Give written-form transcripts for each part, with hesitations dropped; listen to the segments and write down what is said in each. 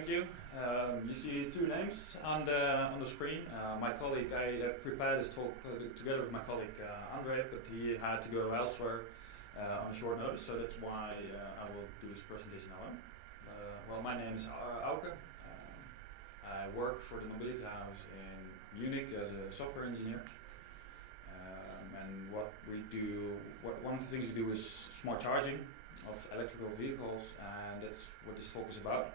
Thank you. You see two names on the screen. My colleague, I prepared this talk together with my colleague André, but he had to go elsewhere on short notice, so that's why I will do this presentation alone. Well, my name is Auke. I work for the Mobility House in Munich as a software engineer. And what we do, one of the things we do is smart charging of electrical vehicles, and that's what this talk is about.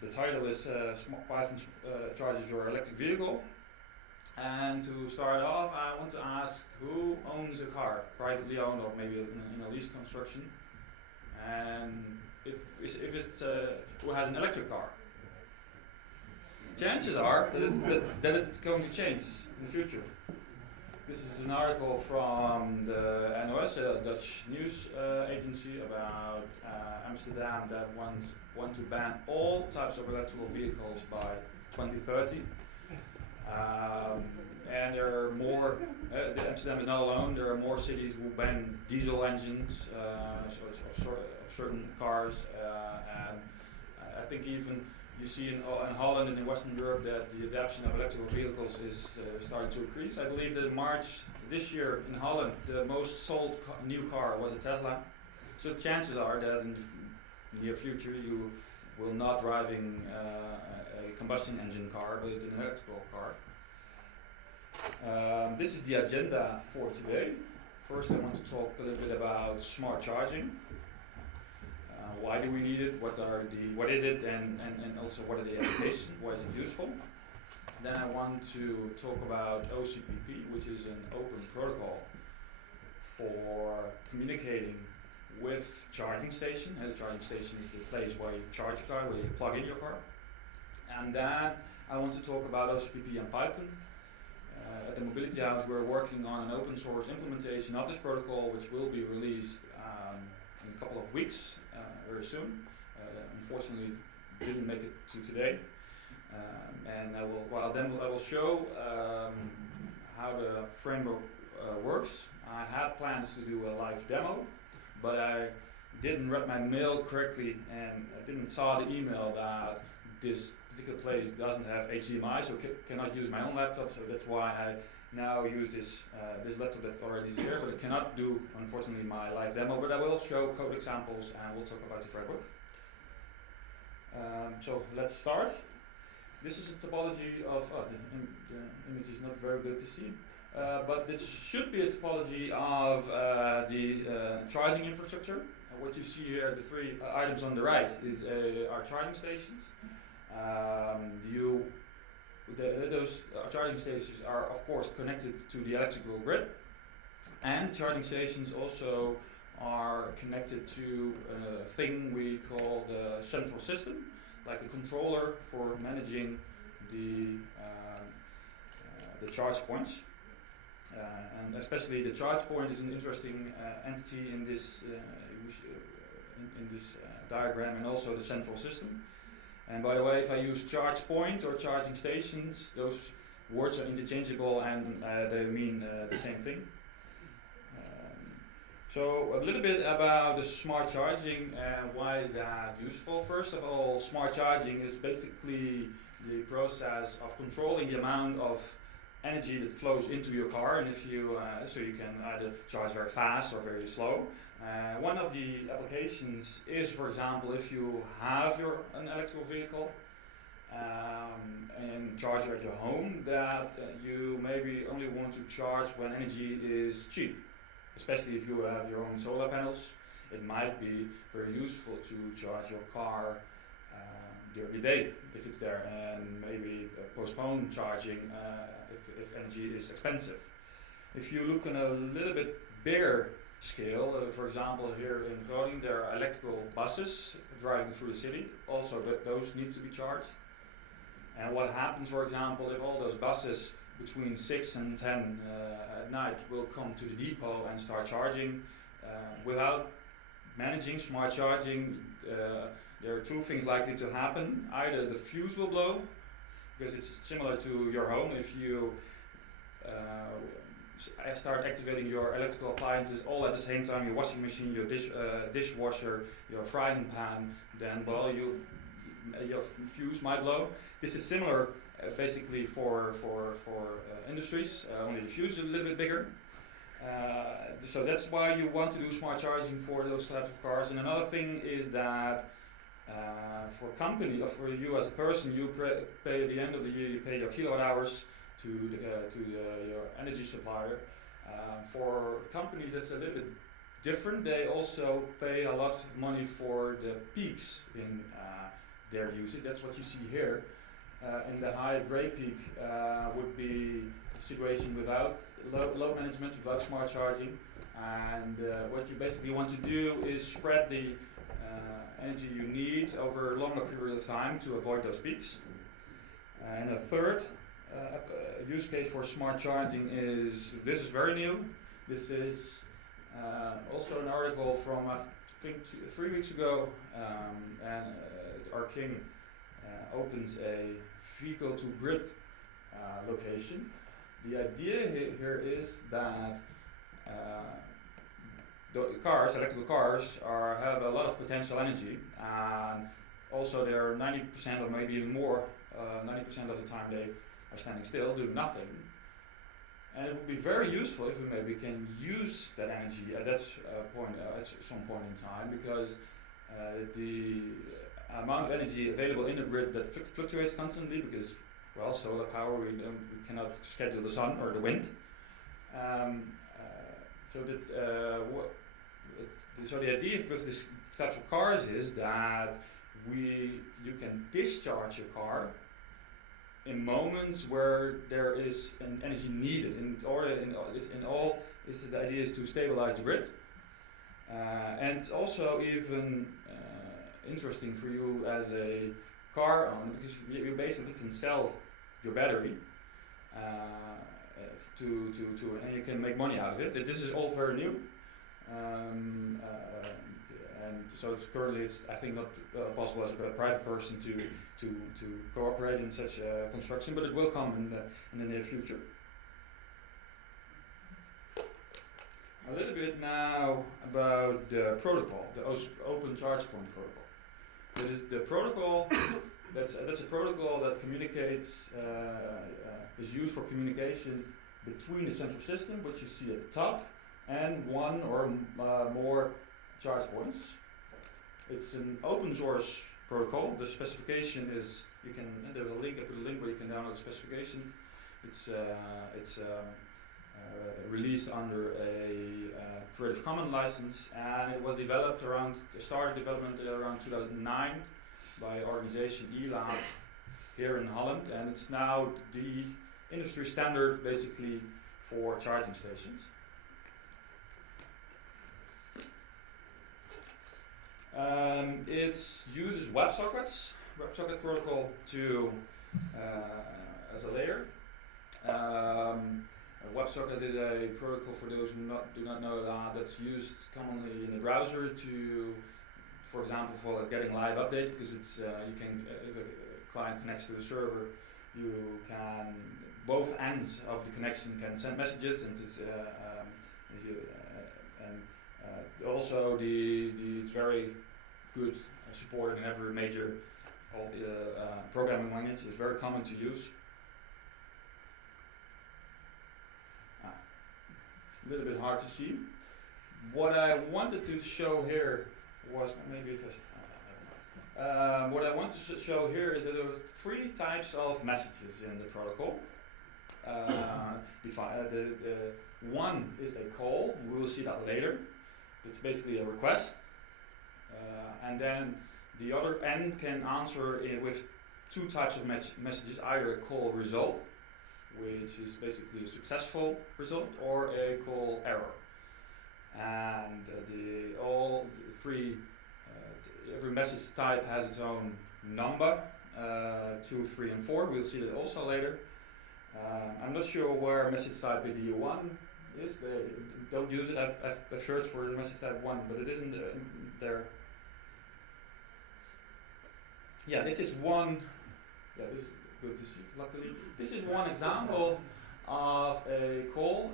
The title is Python charges your electric vehicle. And to start off, I want to ask who owns a car, privately owned or maybe in a lease construction, and if it's who has an electric car. Chances are that it's going to change in the future. This is an article from the NOS, a Dutch news agency, about Amsterdam that want to ban all types of electrical vehicles by 2030. And there are more, Amsterdam is not alone, there are more cities who ban diesel engines, of certain cars, and I think even you see in Holland and in Western Europe that the adoption of electrical vehicles is starting to increase. I believe that in March this year in Holland, the most sold new car was a Tesla. So chances are that in the near future you will not driving a combustion engine car, but an electrical car. This is the agenda for today. First, I want to talk a little bit about smart charging. Why do we need it? What is it? And also what are the applications? Why is it useful? Then I want to talk about OCPP, which is an open protocol for communicating with charging station. And the charging station is the place where you charge your car, where you plug in your car. And then I want to talk about OCPP and Python. At the Mobility House, we're working on an open source implementation of this protocol, which will be released in a couple of weeks, very soon. Unfortunately, didn't make it to today. And I will show how the framework works. I had plans to do a live demo, but I didn't read my mail correctly, and I didn't saw the email that this particular place doesn't have HDMI, so cannot use my own laptop. So that's why I now use this laptop that already is here, but it cannot do, unfortunately, my live demo. But I will show code examples and we'll talk about the framework. So let's start. This is a topology of, the image is not very good to see, but this should be a topology of the charging infrastructure. What you see here, the three items on the right, is our charging stations. Those charging stations are, of course, connected to the electrical grid, and charging stations also are connected to a thing we call the central system, like a controller for managing the charge points. And especially the charge point is an interesting entity in this diagram, and also the central system. And by the way, if I use charge point or charging stations, those words are interchangeable and they mean the same thing. So a little bit about the smart charging and why is that useful. First of all, smart charging is basically the process of controlling the amount of energy that flows into your car, and if you so you can either charge very fast or very slow. One of the applications is, for example, if you have an electrical vehicle and charger at your home, that you maybe only want to charge when energy is cheap. Especially if you have your own solar panels, it might be very useful to charge your car during the day if it's there, and maybe postpone charging if energy is expensive. If you look on a little bit bigger scale, for example, here in Groningen there are electrical buses driving through the city, also those need to be charged. And what happens, for example, if all those buses between 6 and 10 at night will come to the depot and start charging without managing smart charging, there are two things likely to happen. Either the fuse will blow, because it's similar to your home. If you start activating your electrical appliances all at the same time, your washing machine, your dishwasher, your frying pan, then well, your fuse might blow. This is similar basically for industries, only the fuse is a little bit bigger. So that's why you want to do smart charging for those types of cars. And another thing is that for company or for you as a person, you pay at the end of the year, you pay your kilowatt hours to your energy supplier. For companies, that's a little bit different. They also pay a lot of money for the peaks in their usage. That's what you see here. In the high gray peak would be a situation without load management, without smart charging. And what you basically want to do is spread the energy you need over a longer period of time to avoid those peaks. And a third use case for smart charging is, this is very new. This is also an article from I think 3 weeks ago, and our king opens a vehicle to grid location. The idea here is that electrical cars have a lot of potential energy, and also they are 90% or maybe even more, 90% of the time they are standing still, doing nothing. And it would be very useful if we maybe can use that energy at that point, at some point in time, because the amount of energy available in the grid that fluctuates constantly, because well, solar power, we cannot schedule the sun or the wind. So the idea with this types of cars is that you can discharge your car in moments where there is an energy needed. The idea is to stabilize the grid, and it's also even interesting for you as a car owner, because you basically can sell your battery and you can make money out of it. This is all very new, and so it's I think not possible as a private person to cooperate in such a construction, but it will come in the near future. A little bit now about the protocol, the Open Charge Point protocol. That is the protocol. That's a protocol that communicates, is used for communication between the central system, which you see at the top, and one or more charge points. It's an open source protocol. The specification is, there's a link, I put a link where you can download the specification. It's released under a Creative Commons license, and it was started development around 2009 by organization ELAB here in Holland, and it's now the industry standard basically for charging stations. It uses WebSocket protocol as a layer. WebSocket is a protocol, for those who do not know that's used commonly in the browser for example, for getting live updates, because it's if a client connects to the server, you can, both ends of the connection can send messages, and also it's very good, supported in every major programming language. It's very common to use. A little bit hard to see. What I wanted to show here was what I want to show here is that there was 3 types of messages in the protocol. One is a call, and we will see that later. It's basically a request, and then the other end can answer with 2 types of messages: either a call result, which is basically a successful result, or a call error. And all 3, every message type has its own number, 2, 3, and 4. We'll see that also later. I'm not sure where message type BDU1 is. Don't use it. I've searched for the message type 1, but it isn't there. Yeah, this is one. Yeah, this is good to see. Luckily, this is one example of a call.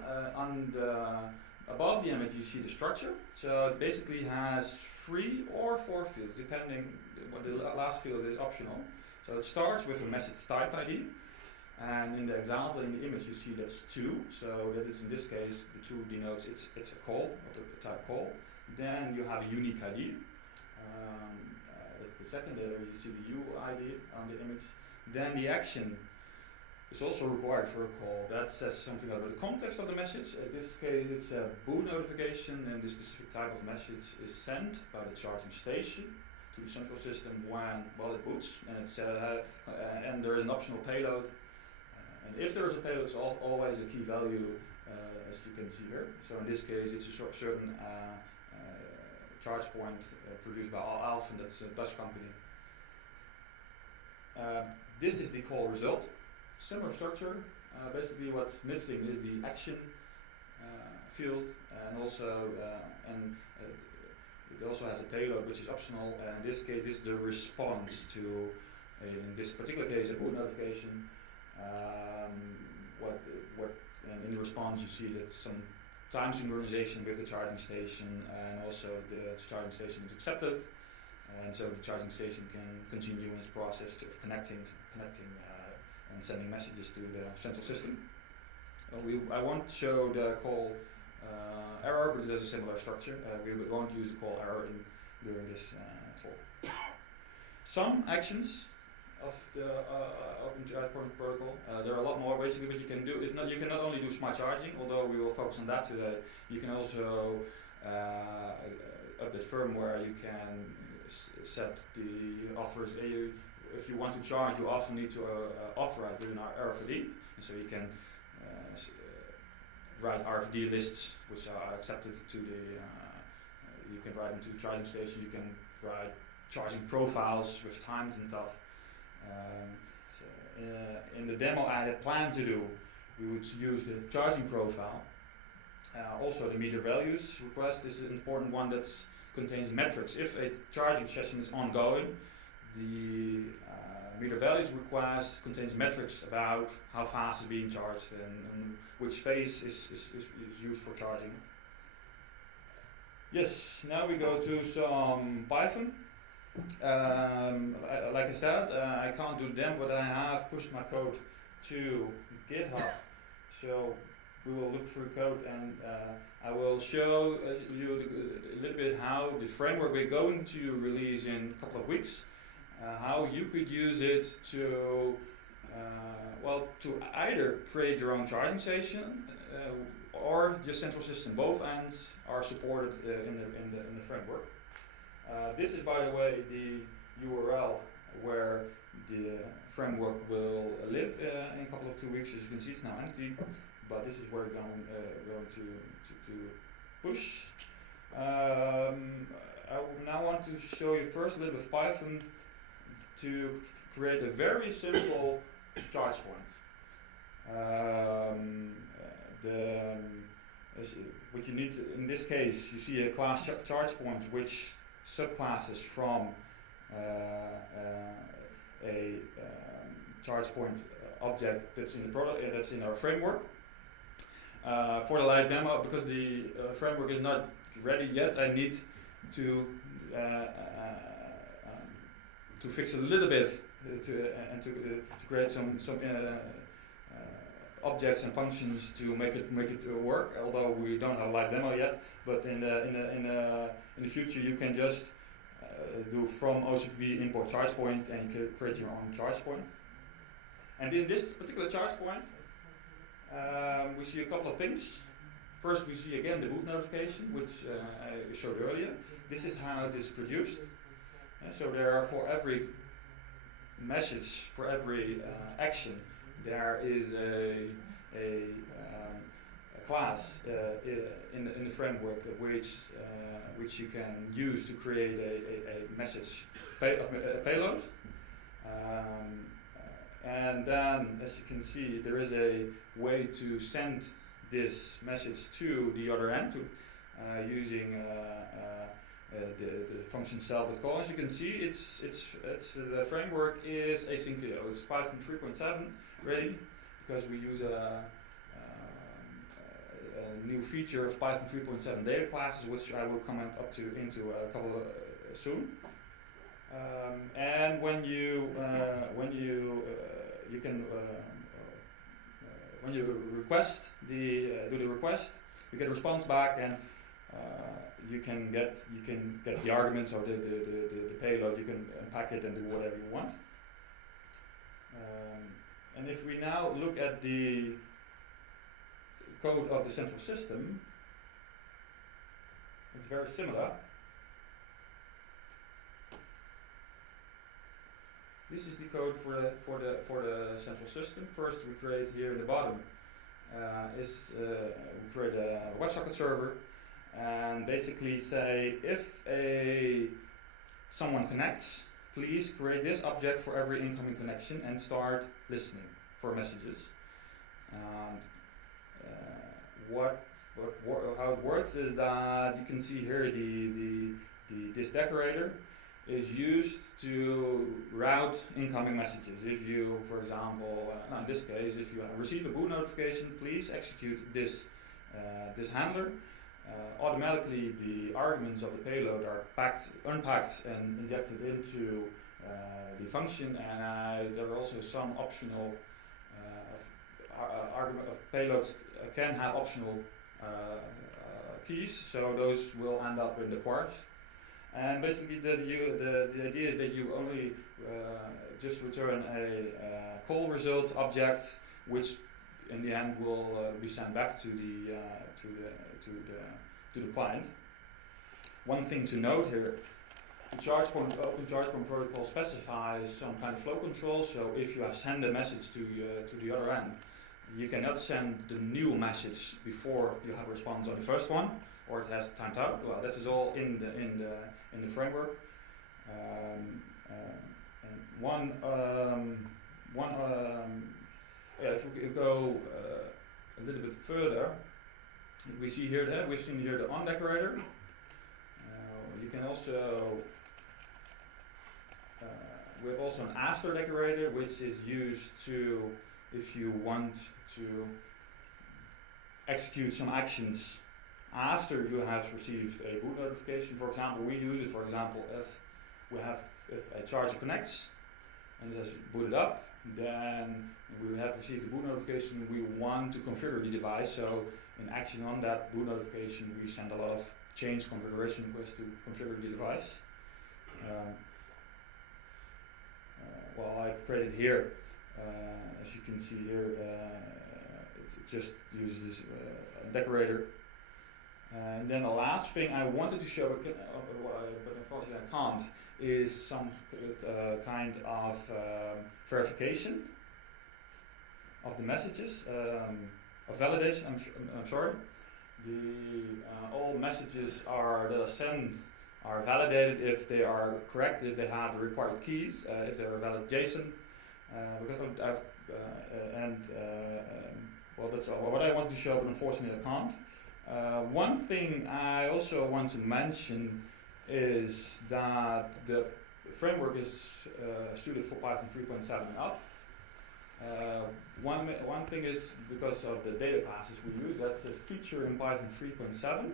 Above the image you see the structure. So it basically has 3 or 4 fields, depending. What the last field is optional. So it starts with a message type ID, and in the example in the image you see that's 2. So that is, in this case, the 2 denotes it's a call, not a type call. Then you have a unique ID. That's the second layer. You see the UID on the image. Then the action is also required for a call. That says something about the context of the message. In this case, it's a boot notification, and this specific type of message is sent by the charging station to the central system while it boots, and it's and there is an optional payload. And if there is a payload, it's always a key value, as you can see here. So in this case, it's a certain charge point produced by Alphen, that's a Dutch company. This is the call result. Similar structure. Basically, what's missing is the action field, and also it also has a payload which is optional. In this case, this is the response to, in this particular case, a boot notification. And in the response, you see that some time synchronization with the charging station, and also the charging station is accepted, and so the charging station can continue in its process of connecting and sending messages to the central system. I won't show the call error, but there's a similar structure. We won't use the call error during this talk. Some actions of the Open Charge Point protocol. There are a lot more. Basically, what you can do is you can not only do smart charging, although we will focus on that today. You can also update firmware. You can set the offers. If you want to charge, you often need to authorize with an RFID, and so you can write RFID lists which are accepted to the. You can write them to the charging station. You can write charging profiles with times and stuff. In the demo I had planned to do, we would use the charging profile. Also the meter values request is an important one that contains metrics. If a charging session is ongoing, the meter values request contains metrics about how fast it's being charged and which phase is used for charging. Yes, now we go to some Python. Like I said, I can't do them, but I have pushed my code to GitHub. So we will look through code, and I will show you a little bit how the framework we're going to release in a couple of weeks, how you could use it to to either create your own charging station or your central system. Both ends are supported in the framework. This is, by the way, the URL where the framework will live in a couple of 2 weeks. As you can see, it's now empty, but this is where we're going to push. I now want to show you first a little bit of Python to create a very simple charge point. What you need to, in this case, you see a class charge point which subclasses from a charge point object that's in the product that's in our framework. For the live demo, because the framework is not ready yet, I need to fix a little bit to create some objects and functions to make it work. Although we don't have a live demo yet, but in the future you can just do from OCPP import charge point, and you can create your own charge point. And in this particular charge point, we see a couple of things. First, we see again the boot notification, which I showed earlier. This is how it is produced. So there are, for every message, for every action, there is a class in the framework which you can use to create a message payload. And then, as you can see, there is a way to send this message to the other end using the function cell.call. As you can see, it's the framework is async. It's Python 3.7 ready, because we use new feature of Python 3.7 data classes, which I will comment into a couple soon. And when you request do the request, you get a response back, and you can get the arguments or the payload. You can unpack it and do whatever you want. And if we now look at the code of the central system, it's very similar. This is the code for the central system. First, we create here in the bottom we create a WebSocket server, and basically say if someone connects, please create this object for every incoming connection and start listening for messages. How it works is that you can see here this decorator is used to route incoming messages. If you, for example, in this case, if you receive a boot notification, please execute this handler. Automatically, the arguments of the payload are unpacked and injected into the function, and there are also some optional argument of payloads can have optional keys, so those will end up in the quarks. And basically, the idea is that you only just return a call result object, which in the end will be sent back to the client. One thing to note here: the Open Charge Point protocol specifies some kind of flow control. So if you have sent a message to the other end, you cannot send the new message before you have a response on the first one, or it has timed out. Well, this is all in the framework. If we go a little bit further, we've seen here the on decorator. You can also we have also an after decorator, which is used to, if you want to execute some actions after you have received a boot notification. For example, we use it, if a charger connects and it has booted up, then we have received a boot notification. We want to configure the device, so in action on that boot notification, we send a lot of change configuration requests to configure the device. I've created here, as you can see here, it just uses a decorator. And then the last thing I wanted to show, but unfortunately I can't, is some kind of verification of the messages, of validation. I'm sorry. All messages that are sent are validated if they are correct, if they have the required keys, if they are valid JSON. That's all what I want to show, but unfortunately I can't. One thing I also want to mention is that the framework is suited for Python 3.7 and up. One thing is because of the data classes we use, that's a feature in Python 3.7.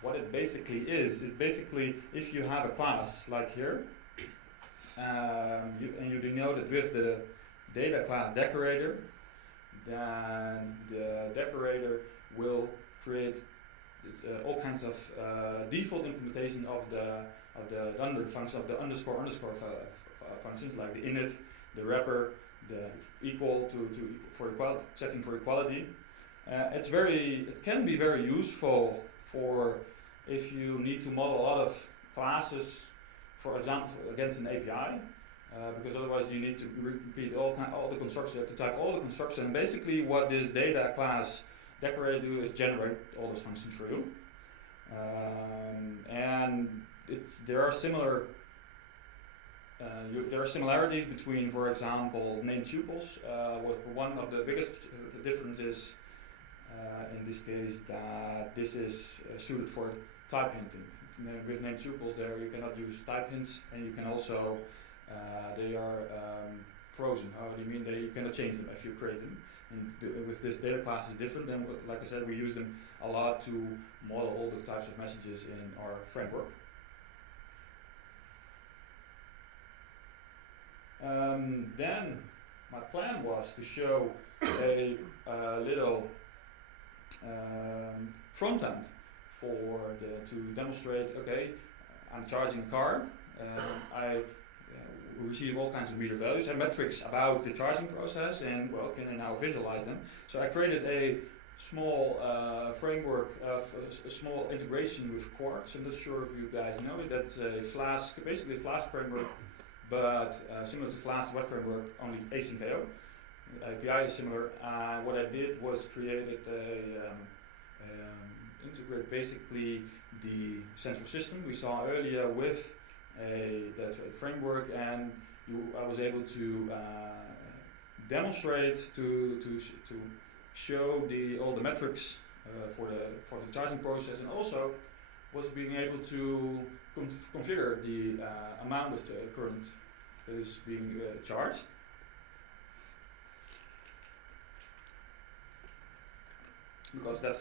What it basically is basically if you have a class like here, and you denote it with the data class decorator, then the decorator will create all kinds of default implementation of the under function, of the underscore functions, like the init, the wrapper, the equal for equality, checking for equality. It can be very useful for if you need to model a lot of classes, for example, against an API, because otherwise you need to repeat all the constructions. You have to type all the constructions, and basically what this data class decorator do is generate all those functions for you. And there are similarities between, for example, named tuples. One of the biggest differences in this case that this is suited for type hinting. With named tuples, there you cannot use type hints, and you can also they are frozen. How do you mean? You cannot change them if you create them. with this data class is different. And like I said, we use them a lot to model all the types of messages in our framework. Then my plan was to show a little front end to demonstrate. Okay, I'm charging a car. I receive all kinds of meter values and metrics about the charging process, and well, can I now visualize them? So I created a small framework of a small integration with Quarks. I'm not sure if you guys know it. That's a Flask, basically a Flask framework, but similar to Flask web framework, only async IO. API is similar. What I did was created integrate basically the central system we saw earlier with that framework, and I was able to demonstrate to show all the metrics for the charging process, and also was being able to configure the amount of the current that is being charged. Because that's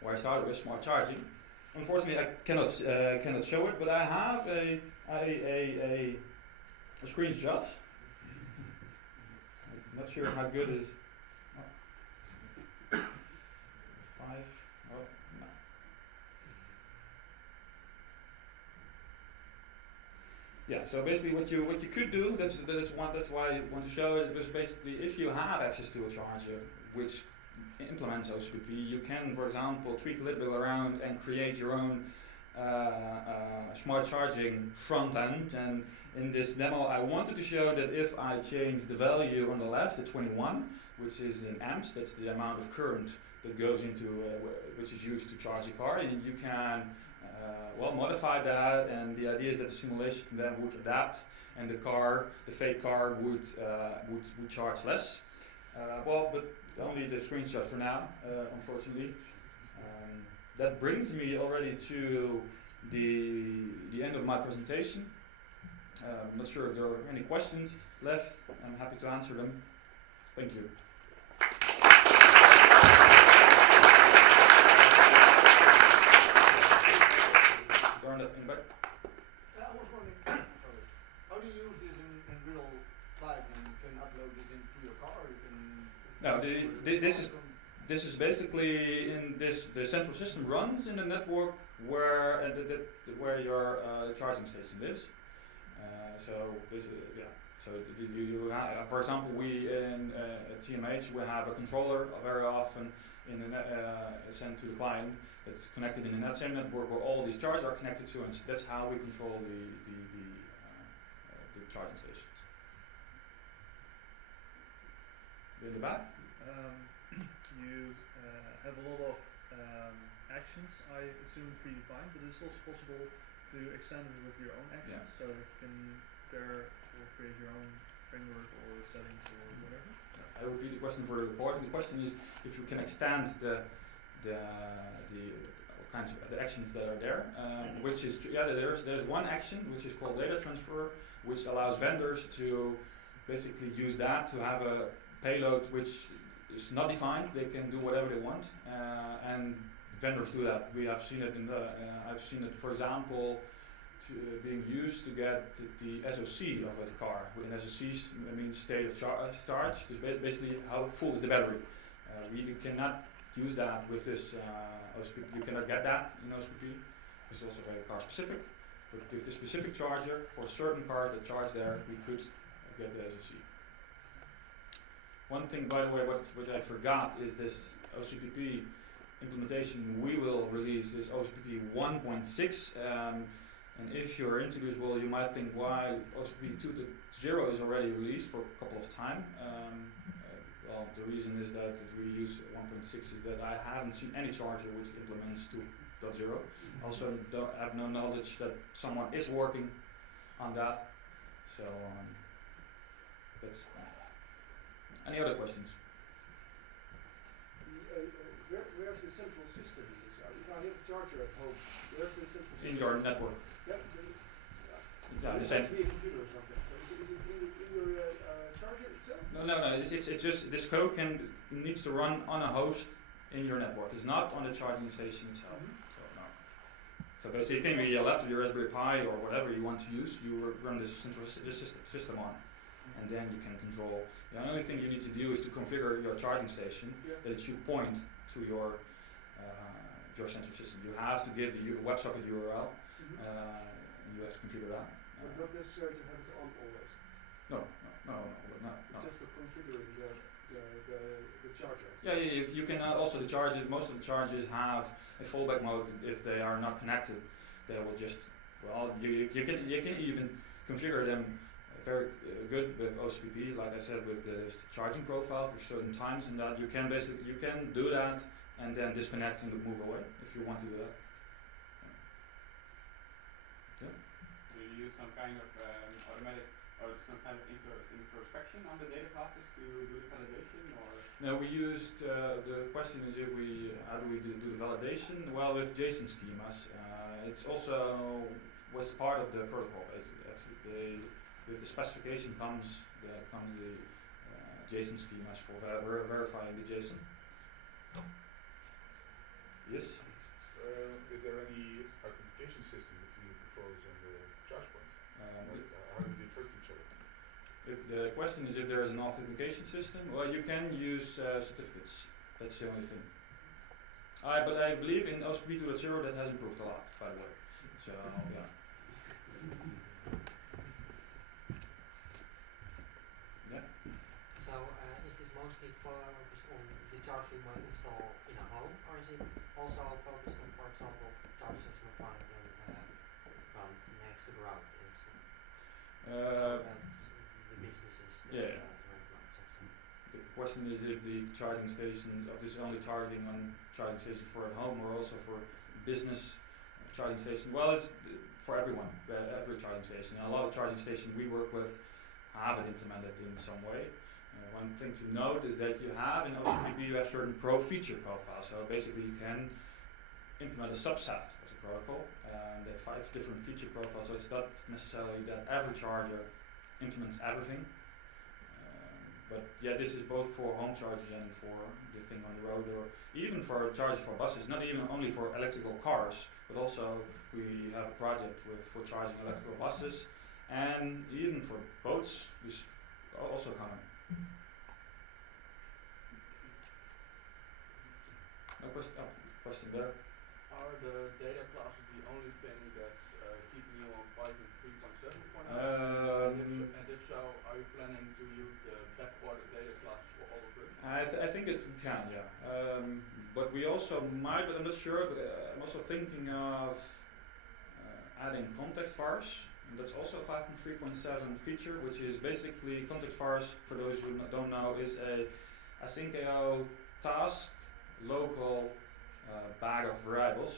where I started with smart charging. Unfortunately, I cannot show it, but I have a screenshot. I'm not sure how good it is. 5. Oh, no. Yeah. So basically, what you could do. That's why I want to show it. Because basically, if you have access to a charger which implements OCPP, you can, for example, tweak a little bit around and create your own smart charging front end. And in this demo, I wanted to show that if I change the value on the left, the 21, which is in amps, that's the amount of current that goes into, which is used to charge a car, and you can modify that. And the idea is that the simulation then would adapt, and the fake car would charge less. But only the screenshot for now, unfortunately. That brings me already to the end of my presentation. I'm not sure if there are any questions left. I'm happy to answer them. Thank you. In the back. I was wondering, how do you use this in real life? And you can upload this into your car, or you can... No, this is basically the central system runs in the network where where your charging station lives. So you have, for example, we in at TMH we have a controller very often in the sent to the client that's connected in the same network where all these chargers are connected to, and that's how we control the charging stations. In the back. You have a lot of actions, I assume predefined, but it's also possible to extend it with your own actions, so you can create your own framework or settings or whatever. I will read the question for the report. The question is if you can extend the kinds of the actions that are there, which is there's one action which is called data transfer, which allows vendors to basically use that to have a payload which is not defined. They can do whatever they want, and vendors do that. We have seen it I've seen it, for example, being used to get the SOC of a car. With an SOC means state of charge. It's basically how full is the battery. We cannot use that with this OCPP. You cannot get that in OCPP. It's also very car specific. But with the specific charger for certain cars that charge there, we could get the SOC. One thing, by the way, what I forgot is this OCPP implementation we will release is OCPP 1.6. And if you're into this, well, you might think why OCPP 2.0 is already released for a couple of time. Well, the reason is that we use 1.6 is that I haven't seen any charger which implements 2.0. Also, I have no knowledge that someone is working on that. So that's. Any other questions? Where's the central system in this? If I have a charger at home, where's the central system? In your network. Yeah, the same. It must be a computer or something. Is it in your charger itself? No, No. It's just this code needs to run on a host in your network. It's not on the charging station itself. So no. So basically, it can be a laptop, your Raspberry Pi, or whatever you want to use. You run this central system on, and then you can control. The only thing you need to do is to configure your charging station that it should point to your central system. You have to give the WebSocket URL. You have to configure that. But not necessary to have it on always. No. It's just for configuring the charger. Yeah, you can also the charges. Most of the charges have a fallback mode. If they are not connected, they will just you can even configure them very good with OCPP. Like I said, with the charging profile for certain times, and that you can do that and then disconnect and move away if you want to do that. Yeah. Do you use some kind of automatic or some kind of introspection on the data classes to do the validation, or? No, we used, the question is how do we do the validation? Well, with JSON schemas, it's also was part of the protocol basically. Actually, with the specification comes the JSON schemas for verifying the JSON. Yes? Is there any authentication system between the controllers and the charge points? How do they trust each other? If the question is if there is an authentication system, well, you can use certificates. That's the only thing. But I believe in OCPP 2.0 that has improved a lot, by the way. So yeah. So is this mostly focused on the charger you might install in a home, or is it also focused on, for example, chargers you find next to the road? The businesses. Yeah. The question is if the charging stations, is only targeting on charging stations for at home or also for business charging station. Well, it's for everyone, every charging station. And a lot of charging stations we work with have it implemented in some way. One thing to note is that you have in OCPP you have certain feature profiles. So basically you can implement a subset of the protocol, and there are 5 different feature profiles. So it's not necessarily that every charger implements everything. But yeah, this is both for home chargers and for the thing on the road, or even for chargers for buses. Not even only for electrical cars, but also we have a project for charging electrical buses, and even for boats, which are also common. No question there. Are the data classes the only thing that's keeping you on Python 3.7 for now? And if so, are you planning to use the backward data classes for all of versions? I think it can, yeah. But we also might, but I'm not sure. But, I'm also thinking of adding context vars. And that's also a Python 3.7 feature, which is basically context vars, for those who don't know, is a async.io task local bag of variables,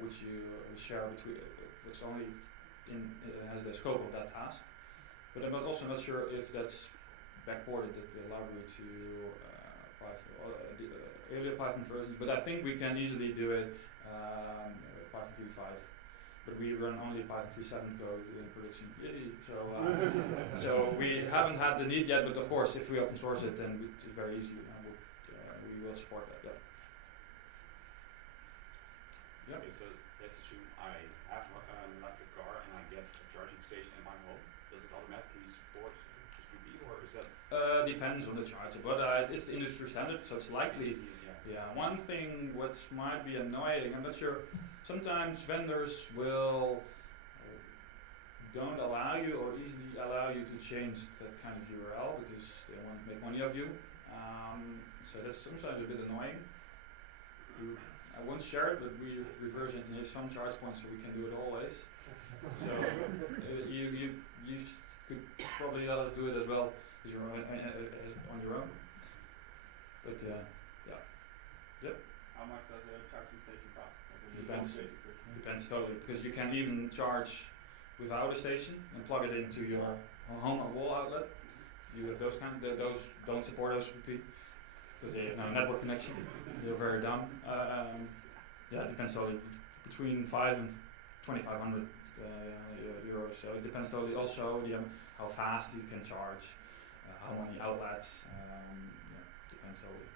which you share between, which only has the scope of that task. But I'm also not sure if that's backported the library to Python, earlier Python versions. But I think we can easily do it Python 3.5. But we run only Python 3.7 code in production. So we haven't had the need yet. But of course, if we open source it, then it's very easy, and we will support that. Yeah. Yeah. Okay, so let's assume I have an electric car and I get a charging station in my home. Does it automatically support OCPP, or is that? Depends on the charger, but it's the industry standard, so it's likely. Yeah. One thing what might be annoying, I'm not sure. Sometimes vendors will don't allow you or easily allow you to change that kind of URL because they want to make money of you. So that's sometimes a bit annoying. I won't share it, but we reverse engineer some charge points so we can do it always. So you could probably do it as well as your own, on your own. But yeah. Yep. How much does a charging station cost? Depends totally, because you can even charge without a station and plug it into your home or wall outlet. You have those those don't support OCPP because they have no network connection. They're very dumb. Yeah, it depends totally between 5 and 2,500 euros. So it depends totally also how fast you can charge. how many outlets, depends solely.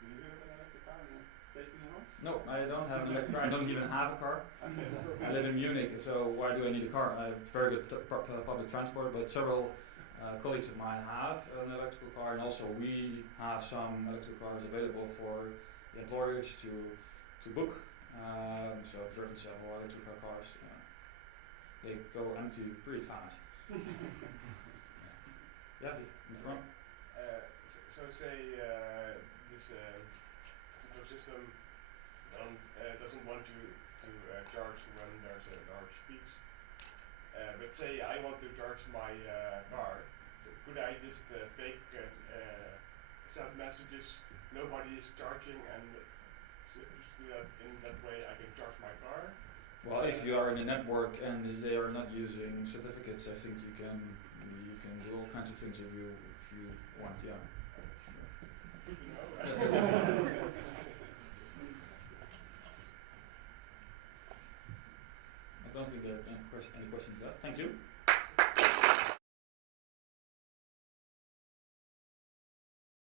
Do you have an electric car in a stationary house? No, I don't have an electric car. I don't even have a car. I live in Munich, so why do I need a car? I have very good public transport, but several colleagues of mine have an electrical car, and also we have some electrical cars available for the employers to book. So I've driven several electrical cars. They go empty pretty fast. Yeah, in the front. So say this central system doesn't want you to charge when there's a large peaks. But say I want to charge my car, so could I just fake send messages, nobody is charging, and so that in that way I can charge my car? Well, if you are in a network and they are not using certificates, I think you can do all kinds of things if you want. Yeah. Good to know. I don't think there are any questions left. Thank you.